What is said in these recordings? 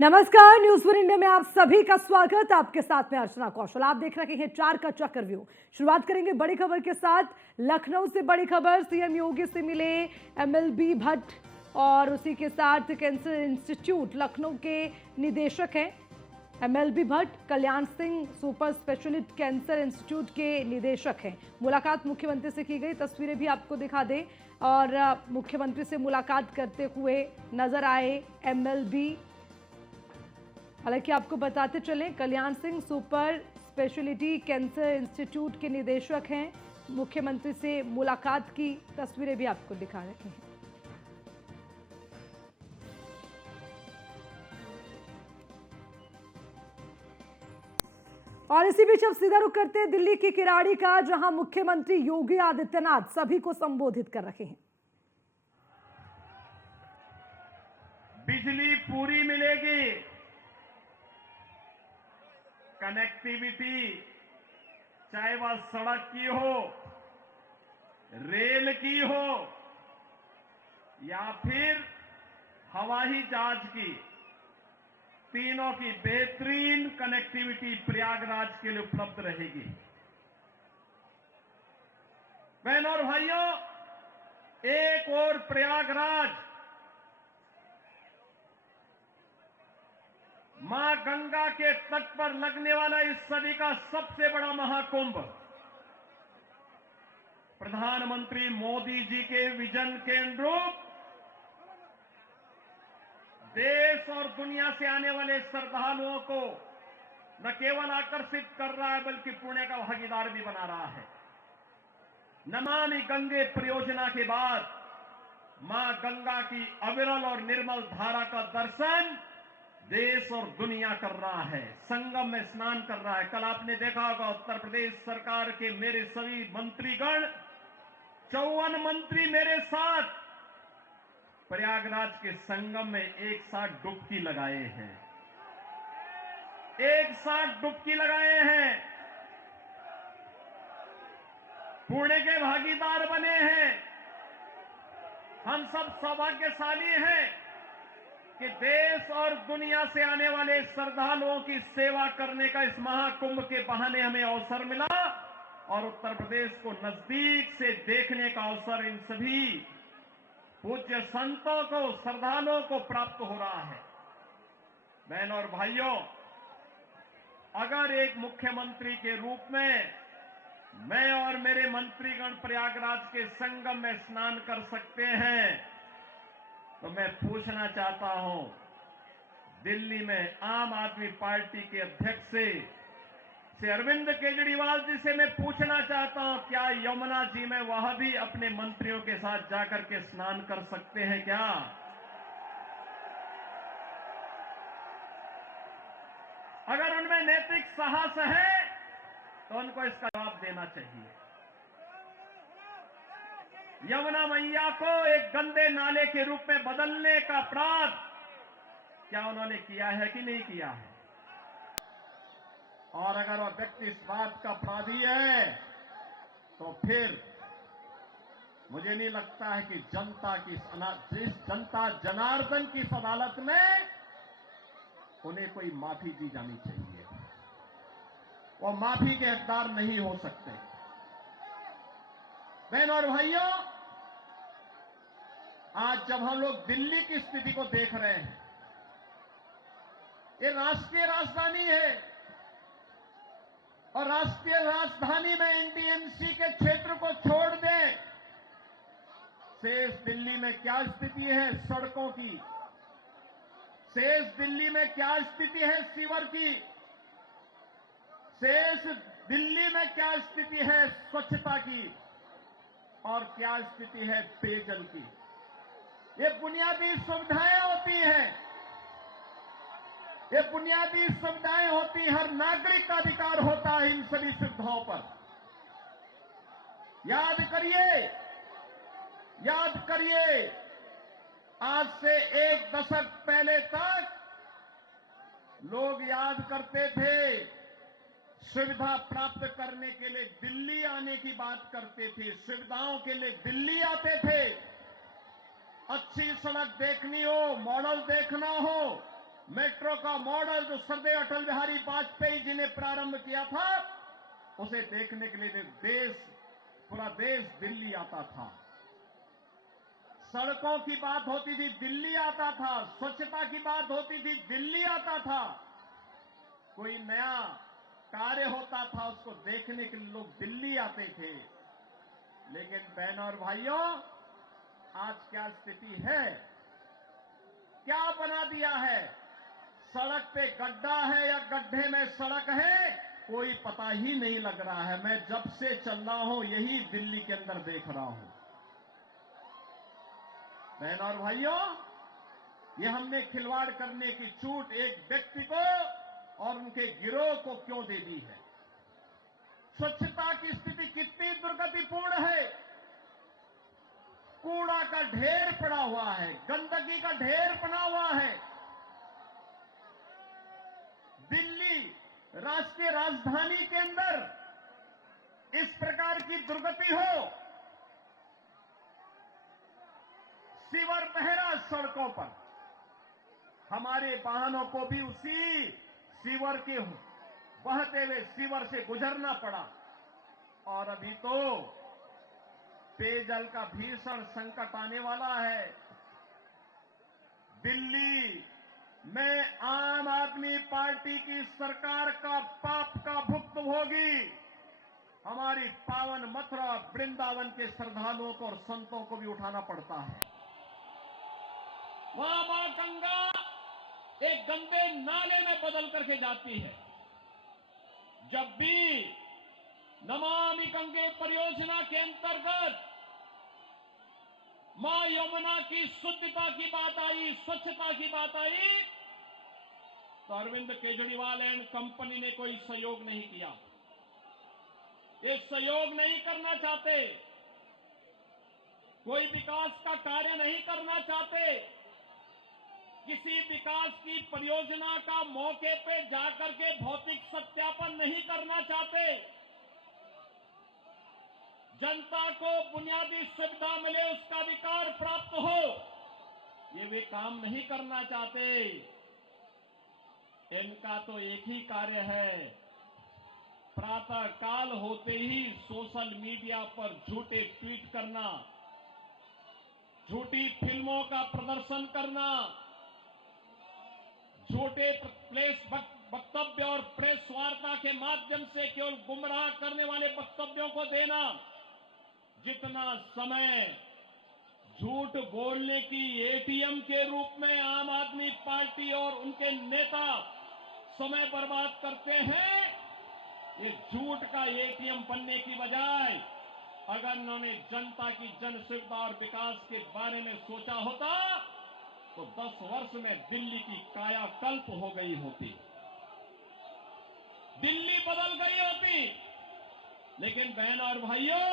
नमस्कार, news one India में आप सभी का स्वागत। आपके साथ में अर्चना कौशल। आप देख रहे हैं 4 का चक्रव्यूह। शुरुआत करेंगे बड़ी खबर के साथ। लखनऊ से बड़ी खबर, सीएम योगी से मिले एमएलबी भट्ट और उसी के साथ कैंसर इंस्टीट्यूट लखनऊ के निदेशक हैं MLB Bhatt. Kalyan Singh super specialist cancer institute के निदेशक हैं। मुलाकात मुख्यमंत्री से की गई, तस्वीरें भी आपको दिखा दें। और मुख्यमंत्री से मुलाकात करते हुए नजर आए एमएलबी। हालांकि आपको बताते चलें, Kalyan Singh super speciality cancer institute के निदेशक हैं। मुख्यमंत्री से मुलाकात की तस्वीरें भी आपको दिखा रहे हैं। और इसी बीच अब सीधा रुख करते हैं दिल्ली की किराड़ी का, जहां मुख्यमंत्री योगी आदित्यनाथ सभी को संबोधित कर रहे हैं। बिजली पूरी मिलेगी, कनेक्टिविटी चाहे वह सड़क की हो, रेल की हो या फिर हवाई जहाज की, तीनों की बेहतरीन कनेक्टिविटी प्रयागराज के लिए उपलब्ध रहेगी। बहनों और भाइयों, एक और प्रयागराज मां गंगा के तट पर लगने वाला इस सदी का सबसे बड़ा महाकुंभ, प्रधानमंत्री मोदी जी के विजन के अनुरूप देश और दुनिया से आने वाले श्रद्धालुओं को न केवल आकर्षित कर रहा है बल्कि पुण्य का भागीदार भी बना रहा है। नमामि गंगे परियोजना के बाद मां गंगा की अविरल और निर्मल धारा का दर्शन देश और दुनिया कर रहा है, संगम में स्नान कर रहा है। कल आपने देखा होगा उत्तर प्रदेश सरकार के मेरे सभी मंत्रीगण, 54 मंत्री मेरे साथ प्रयागराज के संगम में एक साथ डुबकी लगाए हैं, एक साथ डुबकी लगाए हैं, पुण्य के भागीदार बने हैं। हम सब सौभाग्यशाली हैं कि देश और दुनिया से आने वाले श्रद्धालुओं की सेवा करने का इस महाकुंभ के बहाने हमें अवसर मिला और उत्तर प्रदेश को नजदीक से देखने का अवसर इन सभी पूज्य संतों को, श्रद्धालुओं को प्राप्त हो रहा है। बहनों और भाइयों, अगर एक मुख्यमंत्री के रूप में मैं और मेरे मंत्रीगण प्रयागराज के संगम में स्नान कर सकते हैं, तो मैं पूछना चाहता हूं, दिल्ली में आम आदमी पार्टी के अध्यक्ष से अरविंद केजरीवाल जी से मैं पूछना चाहता हूं, क्या यमुना जी में वह भी अपने मंत्रियों के साथ जाकर के स्नान कर सकते हैं क्या? अगर उनमें नैतिक साहस है तो उनको इसका जवाब देना चाहिए। यमुना मैया को एक गंदे नाले के रूप में बदलने का अपराध क्या उन्होंने किया है कि नहीं किया है? और अगर वह व्यक्ति इस बात का अपराधी है तो फिर मुझे नहीं लगता है कि जिस जनता जनार्दन की इस अदालत में उन्हें कोई माफी दी जानी चाहिए। वो माफी के हकदार नहीं हो सकते। बहनों और भाइयों, आज जब हम लोग दिल्ली की स्थिति को देख रहे हैं, ये राष्ट्रीय राजधानी है और राष्ट्रीय राजधानी में एनडीएमसी के क्षेत्र को छोड़ दें, शेष दिल्ली में क्या स्थिति है सड़कों की, शेष दिल्ली में क्या स्थिति है सीवर की, शेष दिल्ली में क्या स्थिति है स्वच्छता की और क्या स्थिति है पेयजल की। ये बुनियादी सुविधाएं होती हैं, ये बुनियादी सुविधाएं होती, हर नागरिक का अधिकार होता है इन सभी सुविधाओं पर। याद करिए, आज से 1 दशक पहले तक लोग याद करते थे, सुविधा प्राप्त करने के लिए दिल्ली आने की बात करते थे, सुविधाओं के लिए दिल्ली आते थे। अच्छी सड़क देखनी हो, मॉडल देखना हो मेट्रो का मॉडल जो सरदार अटल बिहारी वाजपेयी जी ने प्रारंभ किया था, उसे देखने के लिए पूरा देश दिल्ली आता था। सड़कों की बात होती थी, दिल्ली आता था। स्वच्छता की बात होती थी, दिल्ली आता था। कोई नया कार्य होता था, उसको देखने के लिए लोग दिल्ली आते थे। लेकिन बहनों और भाइयों, आज क्या स्थिति है, क्या बना दिया है? सड़क पे गड्ढा है या गड्ढे में सड़क है, कोई पता ही नहीं लग रहा है। मैं जब से चल रहा हूं, यही दिल्ली के अंदर देख रहा हूं। बहनों और भाइयों, ये हमने खिलवाड़ करने की छूट एक व्यक्ति को और उनके गिरोह को क्यों दे दी है? स्वच्छता की स्थिति कितनी दुर्गतिपूर्ण है। कूड़ा का ढेर पड़ा हुआ है, गंदगी का ढेर पड़ा हुआ है। दिल्ली राष्ट्रीय राजधानी के अंदर इस प्रकार की दुर्गति हो, सीवर बह रहा सड़कों पर, हमारे वाहनों को भी उसी सीवर के बहते हुए सीवर से गुजरना पड़ा। और अभी तो पेयजल का भीषण संकट आने वाला है। दिल्ली में आम आदमी पार्टी की सरकार का पाप का भुक्तभोगी हमारी पावन मथुरा वृंदावन के श्रद्धालुओं को और संतों को भी उठाना पड़ता है। वहां मां गंगा एक गंदे नाले में बदल करके जाती है। जब भी नमामि गंगे परियोजना के अंतर्गत मां यमुना की शुद्धता की बात आई, स्वच्छता की बात आई, तो अरविंद केजरीवाल एंड कंपनी ने कोई सहयोग नहीं किया। ये सहयोग नहीं करना चाहते, कोई विकास का कार्य नहीं करना चाहते, किसी विकास की परियोजना का मौके पे जाकर के भौतिक सत्यापन नहीं करना चाहते, जनता को बुनियादी सुविधा मिले, उसका अधिकार प्राप्त हो, ये वे काम नहीं करना चाहते। इनका तो एक ही कार्य है, प्रातः काल होते ही सोशल मीडिया पर झूठे ट्वीट करना, झूठी फिल्मों का प्रदर्शन करना, झूठे प्रेस वक्तव्य और प्रेस वार्ता के माध्यम से केवल गुमराह करने वाले वक्तव्यों को देना। जितना समय झूठ बोलने की एटीएम के रूप में आम आदमी पार्टी और उनके नेता समय बर्बाद करते हैं, ये झूठ का एटीएम बनने की बजाय अगर उन्होंने जनता की जन सुविधा और विकास के बारे में सोचा होता तो 10 वर्ष में दिल्ली की कायाकल्प हो गई होती, दिल्ली बदल गई होती। लेकिन बहन और भाइयों,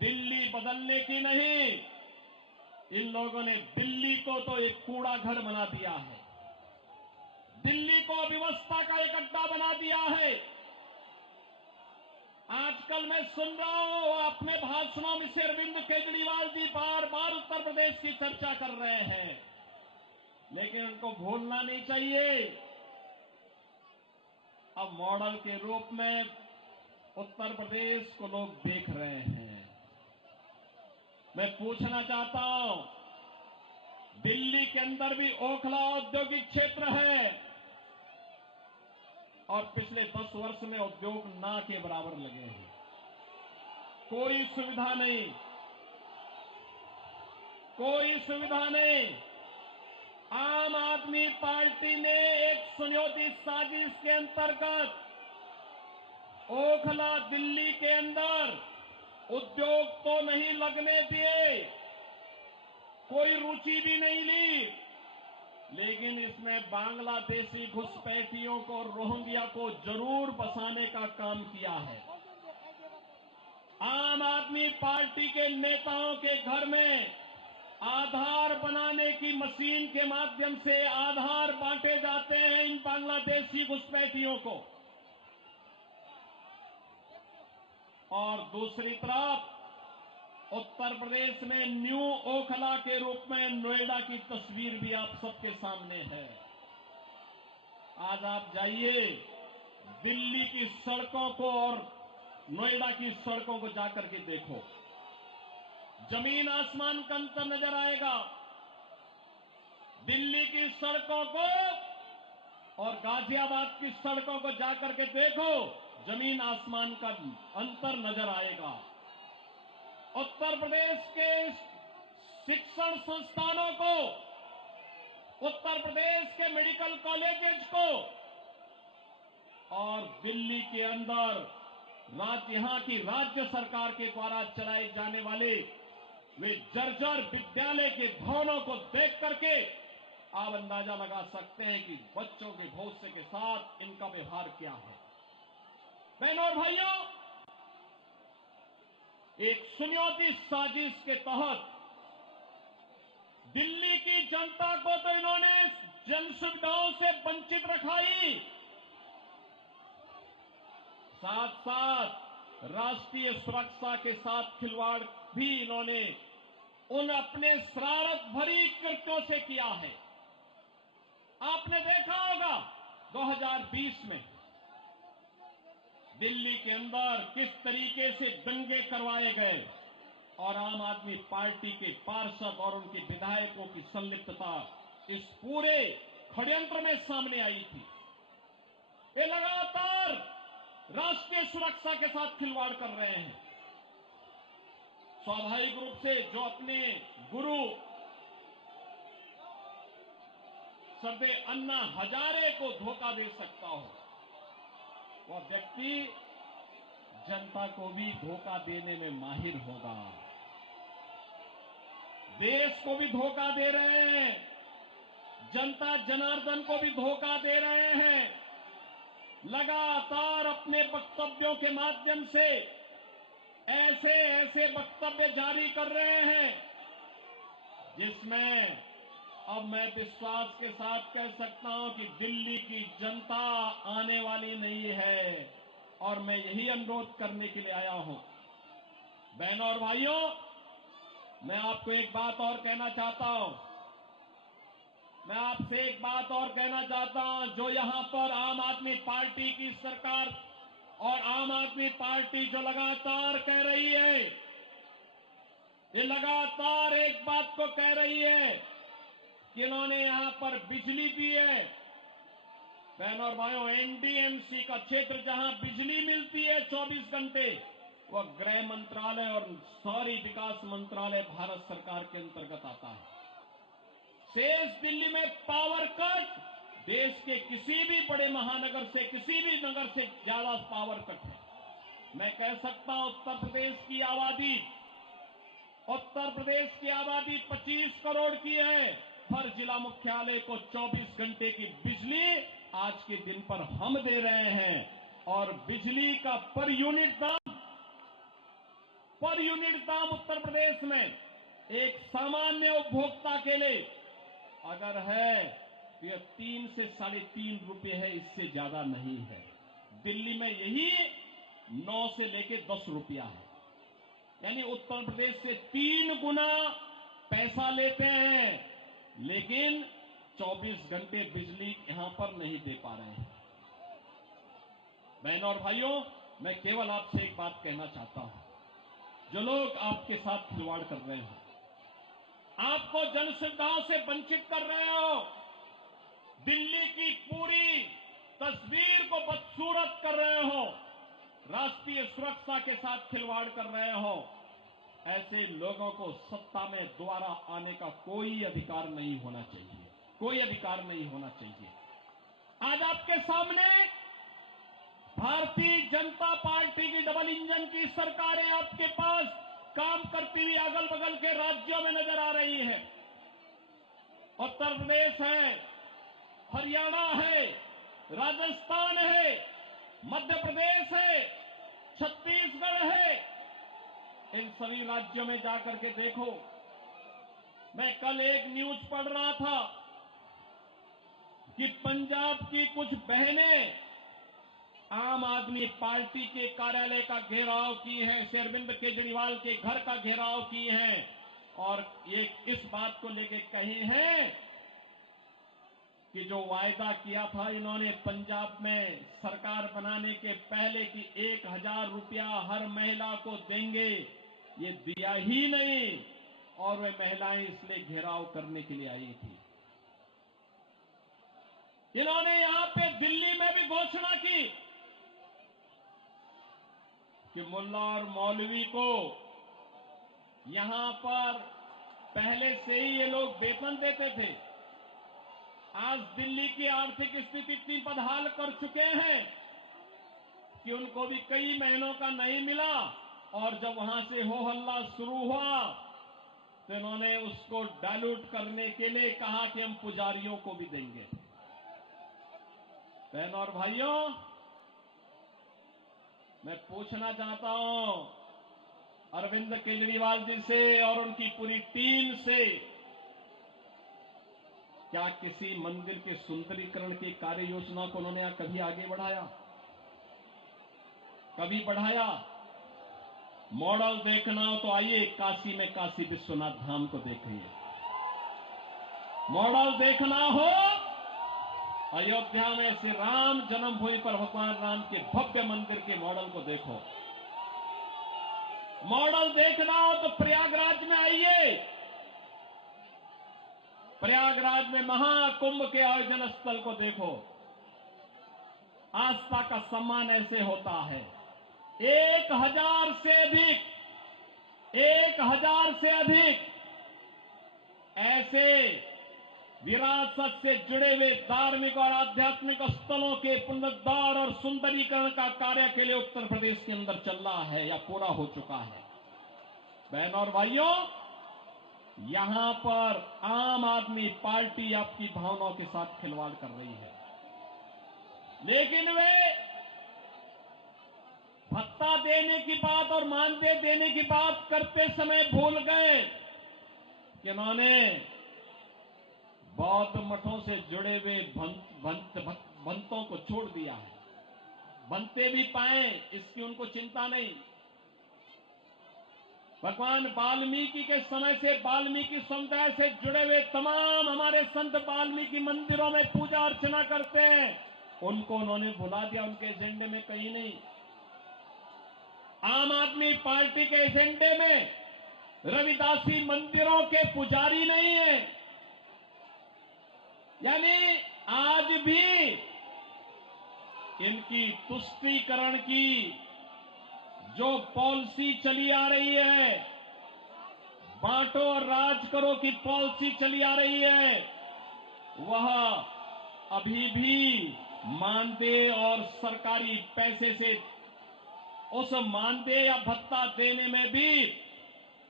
दिल्ली बदलने की नहीं, इन लोगों ने दिल्ली को तो एक कूड़ा घर बना दिया है, दिल्ली को अव्यवस्था का एक अड्डा बना दिया है। आजकल मैं सुन रहा हूं अपने भाषणों में से अरविंद केजरीवाल जी बार बार उत्तर प्रदेश की चर्चा कर रहे हैं, लेकिन उनको भूलना नहीं चाहिए, अब मॉडल के रूप में उत्तर प्रदेश को लोग देख रहे हैं। मैं पूछना चाहता हूं, दिल्ली के अंदर भी ओखला औद्योगिक क्षेत्र है और पिछले 10 वर्ष में उद्योग ना के बराबर लगे हैं, कोई सुविधा नहीं, कोई सुविधा नहीं। आम आदमी पार्टी ने एक सुनियोजित साजिश के अंतर्गत ओखला दिल्ली के अंदर उद्योग तो नहीं लगने दिए, कोई रुचि भी नहीं ली, लेकिन इसमें बांग्लादेशी घुसपैठियों को, रोहिंग्या को जरूर बसाने का काम किया है। आम आदमी पार्टी के नेताओं के घर में आधार बनाने की मशीन के माध्यम से आधार बांटे जाते हैं इन बांग्लादेशी घुसपैठियों को, और दूसरी तरफ उत्तर प्रदेश में न्यू ओखला के रूप में नोएडा की तस्वीर भी आप सबके सामने है। आज आप जाइए दिल्ली की सड़कों को और नोएडा की सड़कों को जाकर के देखो, जमीन आसमान का अंतर नजर आएगा। दिल्ली की सड़कों को और गाजियाबाद की सड़कों को जाकर के देखो, जमीन आसमान का अंतर नजर आएगा। उत्तर प्रदेश के शिक्षण संस्थानों को, उत्तर प्रदेश के मेडिकल कॉलेजेस को और दिल्ली के अंदर यहां की राज्य सरकार के द्वारा चलाए जाने वाले वे जर्जर विद्यालय के भवनों को देख करके आप अंदाजा लगा सकते हैं कि बच्चों के भविष्य के साथ इनका व्यवहार क्या है। बहनों और भाइयों, एक सुनियोजित साजिश के तहत दिल्ली की जनता को तो इन्होंने जन सुविधाओं से वंचित रखा ही, साथ साथ राष्ट्रीय सुरक्षा के साथ खिलवाड़ भी इन्होंने उन अपने शरारत भरी कृत्यों से किया है। आपने देखा होगा 2020 में दिल्ली के अंदर किस तरीके से दंगे करवाए गए और आम आदमी पार्टी के पार्षद और उनके विधायकों की संलिप्तता इस पूरे षड्यंत्र में सामने आई थी। वे लगातार राष्ट्रीय सुरक्षा के साथ खिलवाड़ कर रहे हैं। स्वाभाविक रूप से जो अपने गुरु सरदे अन्ना हजारे को धोखा दे सकता हो, वह व्यक्ति जनता को भी धोखा देने में माहिर होगा। देश को भी धोखा दे रहे हैं, जनता जनार्दन को भी धोखा दे रहे हैं। लगातार अपने वक्तव्यों के माध्यम से ऐसे ऐसे वक्तव्य जारी कर रहे हैं जिसमें अब मैं विश्वास के साथ कह सकता हूं कि दिल्ली की जनता आने वाली नहीं है। और मैं यही अनुरोध करने के लिए आया हूं। बहनों और भाइयों, मैं आपको एक बात और कहना चाहता हूं। मैं आपसे एक बात और कहना चाहता हूं। जो यहां पर आम आदमी पार्टी की सरकार और आम आदमी पार्टी जो लगातार कह रही है, ये लगातार एक बात को कह रही है कि इन्होंने यहां पर बिजली दी है। बहनों और भाइयों, एनडीएमसी का क्षेत्र जहां बिजली मिलती है 24 घंटे, वह गृह मंत्रालय और शहरी विकास मंत्रालय भारत सरकार के अंतर्गत आता है। शेष दिल्ली में पावर कट देश के किसी भी बड़े महानगर से, किसी भी नगर से ज्यादा पावर कट है। मैं कह सकता हूं उत्तर प्रदेश की आबादी 25 करोड़ की है। हर जिला मुख्यालय को 24 घंटे की बिजली आज के दिन पर हम दे रहे हैं। और बिजली का पर यूनिट दाम उत्तर प्रदेश में एक सामान्य उपभोक्ता के लिए अगर है तो यह 3 से 3.5 रुपए है, इससे ज्यादा नहीं है। दिल्ली में यही 9 से लेके 10 रुपया है। यानी उत्तर प्रदेश से 3 गुना पैसा लेते हैं, लेकिन 24 घंटे बिजली यहां पर नहीं दे पा रहे हैं। बहनों और भाइयों, मैं केवल आपसे एक बात कहना चाहता हूं। जो लोग आपके साथ खिलवाड़ कर रहे हो, आपको जन सुविधाओं से वंचित कर रहे हो, दिल्ली की पूरी तस्वीर को बदसूरत कर रहे हो, राष्ट्रीय सुरक्षा के साथ खिलवाड़ कर रहे हो, ऐसे लोगों को सत्ता में दोबारा आने का कोई अधिकार नहीं होना चाहिए। कोई अधिकार नहीं होना चाहिए। आज आपके सामने भारतीय जनता पार्टी की डबल इंजन की सरकारें आपके पास काम करती हुई अगल बगल के राज्यों में नजर आ रही है। उत्तर प्रदेश है, हरियाणा है, राजस्थान है, मध्य प्रदेश है, छत्तीसगढ़ है। इन सभी राज्यों में जाकर के देखो। मैं कल एक न्यूज पढ़ रहा था कि पंजाब की कुछ बहनें आम आदमी पार्टी के कार्यालय का घेराव की है, अरविंद केजरीवाल के घर का घेराव की हैं और ये इस बात को लेकर कही है कि जो वायदा किया था इन्होंने पंजाब में सरकार बनाने के पहले कि 1000 रुपया हर महिला को देंगे, ये दिया ही नहीं। और वे महिलाएं इसलिए घेराव करने के लिए आई थी। इन्होंने यहां पे दिल्ली में भी घोषणा की कि मुल्ला और मौलवी को यहां पर पहले से ही ये लोग वेतन देते थे। आज दिल्ली की आर्थिक स्थिति इतनी बदहाल कर चुके हैं कि उनको भी कई महीनों का नहीं मिला, और जब वहां से हो हल्ला शुरू हुआ तो इन्होंने उसको डाइल्यूट करने के लिए कहा कि हम पुजारियों को भी देंगे। बहनों और भाइयों, मैं पूछना चाहता हूं अरविंद केजरीवाल जी से और उनकी पूरी टीम से, क्या किसी मंदिर के सुंदरीकरण की कार्य योजना को उन्होंने कभी आगे बढ़ाया? कभी बढ़ाया? मॉडल देखना हो तो आइए काशी में काशी विश्वनाथ धाम को देखिए। मॉडल देखना हो अयोध्या में श्री राम जन्मभूमि पर भगवान राम के भव्य मंदिर के मॉडल को देखो। मॉडल देखना हो तो प्रयागराज में आइए। प्रयागराज में महाकुंभ के आयोजन स्थल को देखो। आस्था का सम्मान ऐसे होता है। 1000 से अधिक ऐसे विरासत से जुड़े हुए धार्मिक और आध्यात्मिक स्थलों के पुनरुद्धार और सुंदरीकरण का कार्य के लिए उत्तर प्रदेश के अंदर चल रहा है या पूरा हो चुका है। बहनों और भाइयों, यहां पर आम आदमी पार्टी आपकी भावनाओं के साथ खिलवाड़ कर रही है, लेकिन वे भत्ता देने की बात और मानदेय देने की बात करते समय भूल गए कि उन्होंने बौद्ध मठों से जुड़े हुए भंतों को छोड़ दिया है। बनते भी पाए इसकी उनको चिंता नहीं। भगवान वाल्मीकि के समय से वाल्मीकि समुदाय से जुड़े हुए तमाम हमारे संत वाल्मीकि मंदिरों में पूजा अर्चना करते हैं, उनको उन्होंने भुला दिया। उनके एजेंडे में कहीं नहीं। आम आदमी पार्टी के एजेंडे में रविदासी मंदिरों के पुजारी नहीं है। यानी आज भी इनकी तुष्टीकरण की जो पॉलिसी चली आ रही है, बांटो और राज करो की पॉलिसी चली आ रही है, वह अभी भी मानदेय और सरकारी पैसे से उस मानदेय या भत्ता देने में भी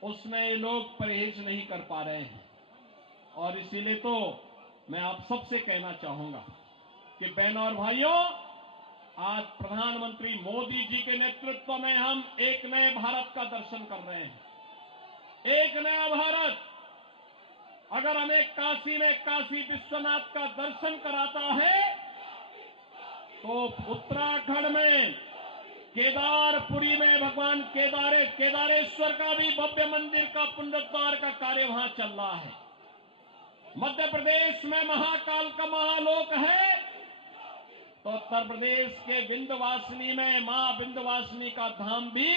उसमें ये लोग परहेज नहीं कर पा रहे हैं। और इसीलिए तो मैं आप सबसे कहना चाहूंगा कि बहनों और भाइयों, आज प्रधानमंत्री मोदी जी के नेतृत्व में हम एक नए भारत का दर्शन कर रहे हैं। एक नया भारत। अगर हमें काशी में काशी विश्वनाथ का दर्शन कराता है तो उत्तराखंड में केदारपुरी में भगवान केदारेश्वर का भी भव्य मंदिर का पुनरुद्धार का कार्य वहां चल रहा है। मध्य प्रदेश में महाकाल का महालोक है तो उत्तर प्रदेश के विंध्यवासिनी में मां विंध्यवासिनी का धाम भी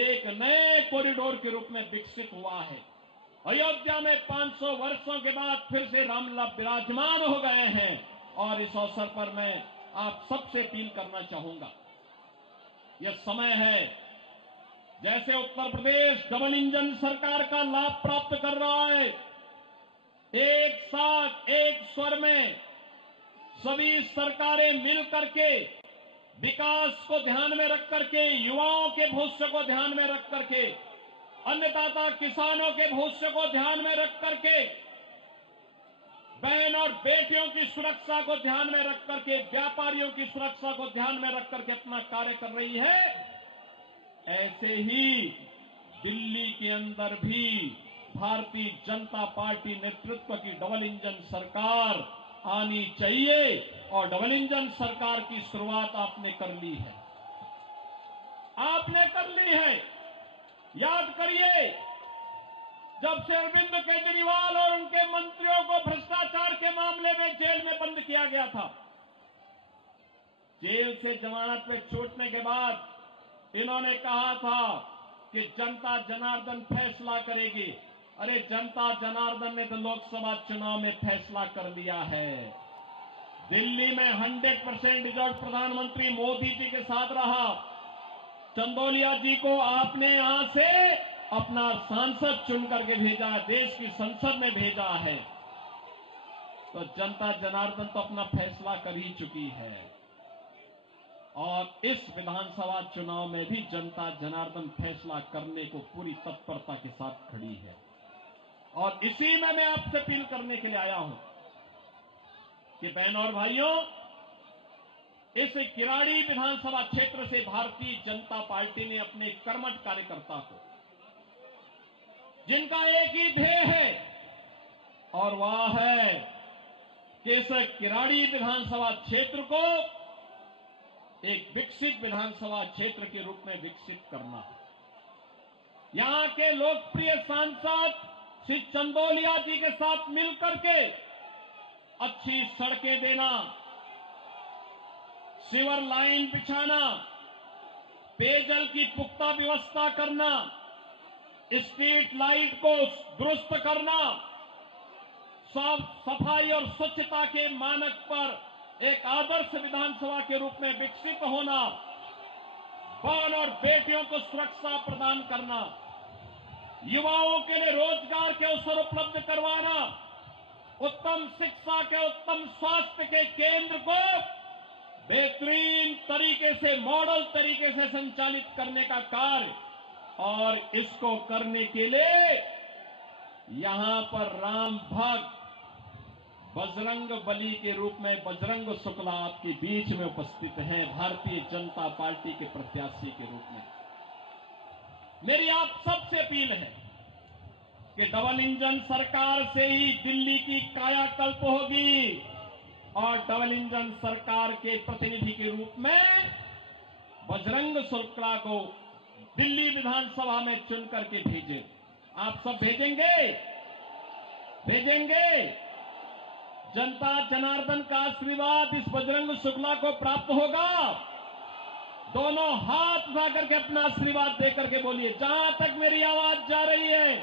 एक नए कॉरिडोर के रूप में विकसित हुआ है। अयोध्या में 500 वर्षों के बाद फिर से रामलला विराजमान हो गए हैं। और इस अवसर पर मैं आप सबसे अपील करना चाहूंगा, यह समय है, जैसे उत्तर प्रदेश डबल इंजन सरकार का लाभ प्राप्त कर रहा है, एक साथ एक स्वर में सभी सरकारें मिल करके विकास को ध्यान में रख करके, युवाओं के भविष्य को ध्यान में रख करके, अन्नदाता किसानों के भविष्य को ध्यान में रख करके, बहन और बेटियों की सुरक्षा को ध्यान में रख करके, व्यापारियों की सुरक्षा को ध्यान में रख करके अपना कार्य कर रही है। ऐसे ही दिल्ली के अंदर भी भारतीय जनता पार्टी नेतृत्व की डबल इंजन सरकार आनी चाहिए और डबल इंजन सरकार की शुरुआत आपने कर ली है। आपने कर ली है। याद करिए, जब से अरविंद केजरीवाल और उनके मंत्रियों को भ्रष्टाचार के मामले में जेल में बंद किया गया था। जेल से जमानत पे छूटने के बाद इन्होंने कहा था कि जनता जनार्दन फैसला करेगी। अरे जनता जनार्दन ने तो लोकसभा चुनाव में फैसला कर दिया है। दिल्ली में 100% रिजल्ट प्रधानमंत्री मोदी जी के साथ रहा। चंदौलिया जी को आपने यहां से अपना सांसद चुन करके भेजा है, देश की संसद में भेजा है। तो जनता जनार्दन तो अपना फैसला कर ही चुकी है और इस विधानसभा चुनाव में भी जनता जनार्दन फैसला करने को पूरी तत्परता के साथ खड़ी है। और इसी में मैं आपसे अपील करने के लिए आया हूं कि बहनों और भाइयों, इस किराड़ी विधानसभा क्षेत्र से भारतीय जनता पार्टी ने अपने कर्मठ कार्यकर्ता को, जिनका एक ही ध्येय है और वह है कि इस किराड़ी विधानसभा क्षेत्र को एक विकसित विधानसभा क्षेत्र के रूप में विकसित करना। यहां के लोकप्रिय सांसद श्री चंदौलिया जी के साथ मिलकर के अच्छी सड़कें देना, सीवर लाइन बिछाना, पेयजल की पुख्ता व्यवस्था करना, स्ट्रीट लाइट को दुरुस्त करना, साफ सफाई और स्वच्छता के मानक पर एक आदर्श विधानसभा के रूप में विकसित होना, बहन और बेटियों को सुरक्षा प्रदान करना, युवाओं के लिए रोजगार के अवसर उपलब्ध करवाना, उत्तम शिक्षा के, उत्तम स्वास्थ्य के केंद्र को बेहतरीन तरीके से, मॉडल तरीके से संचालित करने का कार्य, और इसको करने के लिए यहां पर राम भक्त बजरंग बली के रूप में बजरंग शुक्ला आपके बीच में उपस्थित हैं, भारतीय जनता पार्टी के प्रत्याशी के रूप में। मेरी आप सबसे अपील है कि डबल इंजन सरकार से ही दिल्ली की कायाकल्प होगी और डबल इंजन सरकार के प्रतिनिधि के रूप में बजरंग शुक्ला को दिल्ली विधानसभा में चुन करके भेजें। आप सब भेजेंगे? भेजेंगे? जनता जनार्दन का आशीर्वाद इस बजरंग शुक्ला को प्राप्त होगा। दोनों हाथ उठा करके अपना आशीर्वाद दे करके बोलिए। जहां तक मेरी आवाज जा रही है,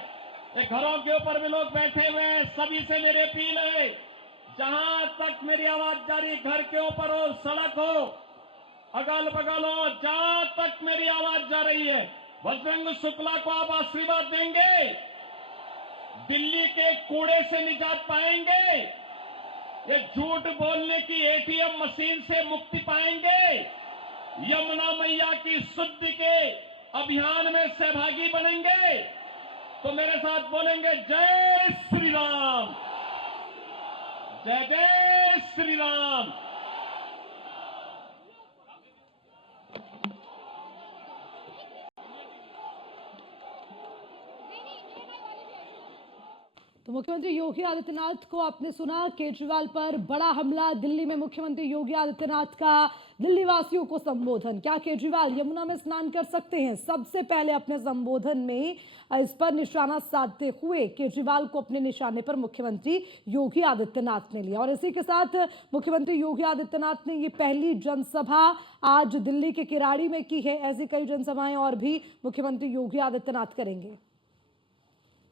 ये घरों के ऊपर भी लोग बैठे हुए हैं, सभी से मेरी अपील है, जहां तक मेरी आवाज जा रही है, घर के ऊपर हो, सड़क हो, अगल बगल हो, जहां तक मेरी आवाज जा रही है, बजरंग शुक्ला को आप आशीर्वाद देंगे? दिल्ली के कूड़े से निजात पाएंगे? ये झूठ बोलने की एटीएम मशीन से मुक्ति पाएंगे? यमुना मैया की शुद्धि के अभियान में सहभागी बनेंगे? तो मेरे साथ बोलेंगे जय श्री राम, जय जय श्री राम। तो मुख्यमंत्री योगी आदित्यनाथ को आपने सुना, केजरीवाल पर बड़ा हमला। दिल्ली में मुख्यमंत्री योगी आदित्यनाथ का दिल्ली वासियों को संबोधन। क्या केजरीवाल यमुना में स्नान कर सकते हैं? सबसे पहले अपने संबोधन में इस पर निशाना साधते हुए केजरीवाल को अपने निशाने पर मुख्यमंत्री योगी आदित्यनाथ ने लिया। और इसी के साथ मुख्यमंत्री योगी आदित्यनाथ ने ये पहली जनसभा आज दिल्ली के किराड़ी में की है। ऐसी कई जनसभाएं और भी मुख्यमंत्री योगी आदित्यनाथ करेंगे।